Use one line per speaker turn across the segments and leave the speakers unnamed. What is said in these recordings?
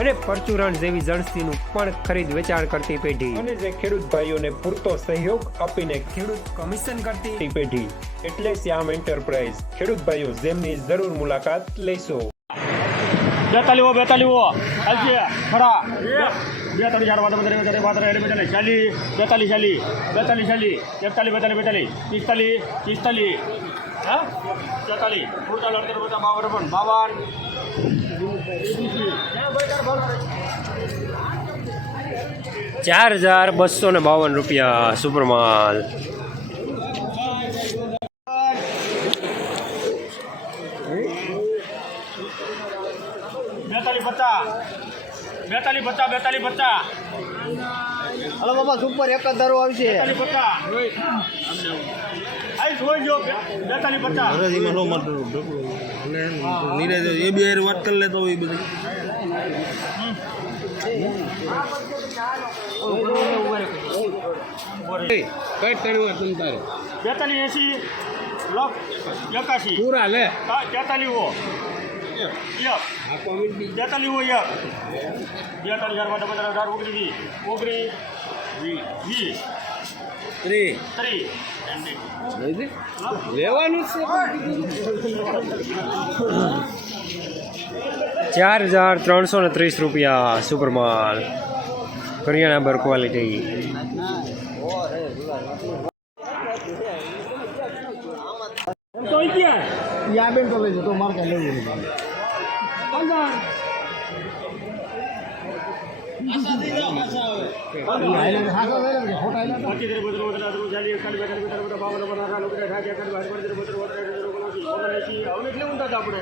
અને પરચુરણ જેવી જણસીનું પણ ખરીદ વેચાણ કરતી પેઢી. અને જે ખેડૂત ભાઈઓને પૂરતો સહયોગ આપીને ખેડૂત કમિશન કરતી પેઢી. એટલે શ્યામ એન્ટરપ્રાઇઝ. ખેડૂત ભાઈઓ જેમની જરૂર મુલાકાત લેશો.
બેતાલીઓ બેતાલીઓ હાલશે. ખરા. બે ત્રણ ચાર વાતા બધા બધા વાત રહે બેતાલી ચાલી બેતાલી ચાલી બેતાલી ચાલી એકતાલી બેતાલી બેતાલી પિસ્તાલી પિસ્તાલી હા? તેતાલી પૂરતા લડતર બધા બાવન પણ બાવન.
ચાર હજાર બસો ને બાવન રૂપિયા સુપરમાલ
બેતાલી પચાસ બેતાલી પચાસ બેતાલી પચાસ.
હલો બાબા સુપર એક જ ધારો આવશે.
બેતાલી પચાસ.
હરાજીમાં નો મળતું. નીરજ એ બી હારે વાત કરી લેતો હોય એ બધી. કઈ કર્યું હોય તમ તારે?
એસી લખ એકાશી.
પૂરા લે.
હા તેતાલી હો. એક. તેતાલી હો એક. બેતાલીસ હજાર માટે બધા હજાર ઓગણીસ ઓગણીસ વીસ
લેવાનું છે.
ચાર હજાર ત્રણસો ને ત્રીસ રૂપિયા સુપરમાલ કરિયાણા બર ક્વોલિટી
તો
યા બેન તો લઈ જતો મારે લેવું
આપણે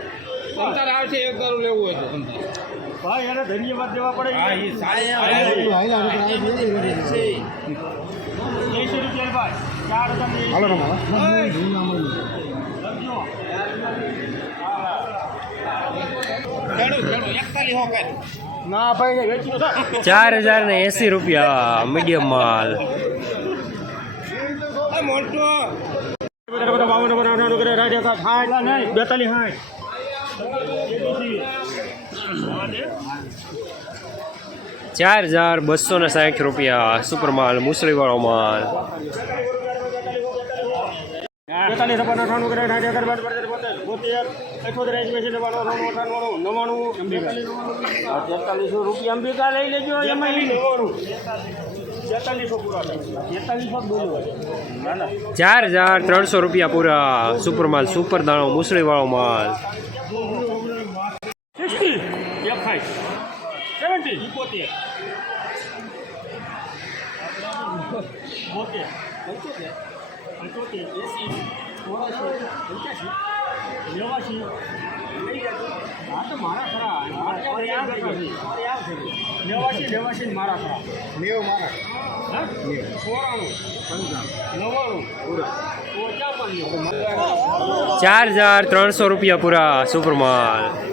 તારે આવશે એક દારૂ લેવું હોય
ભાઈ એને ધન્યવાદ દેવા પડે
હા એ સાહેબ
તું હાઈલા રૂપિયા
ભાઈ ચાર હજાર
ચાર હજાર ને એસી રૂપિયા મીડિયમ માલ. ચાર હજાર બસો ને સાઠ રૂપિયા સુપર માલ મુસળીવાળો માલ.
બેતાલીસ અઠાણું કરે બોતેર. બોતેર. અઠોતેર અઠાણું તેતાલીસો રૂપિયા અંબિકા લઈ લેજો એમાં તેતાલીસો પૂરા તેતાલીસો
ચાર હજાર ત્રણસો રૂપિયા પૂરા. સુપર માલ સુપર દાણો માલ.
સિક્સટી. એક સેવન્ટી. ઇકોતેર બોતેર. પંચોતેર પંચોતેર
ચાર હજાર ત્રણસો રૂપિયા પૂરા સુપરમાલ.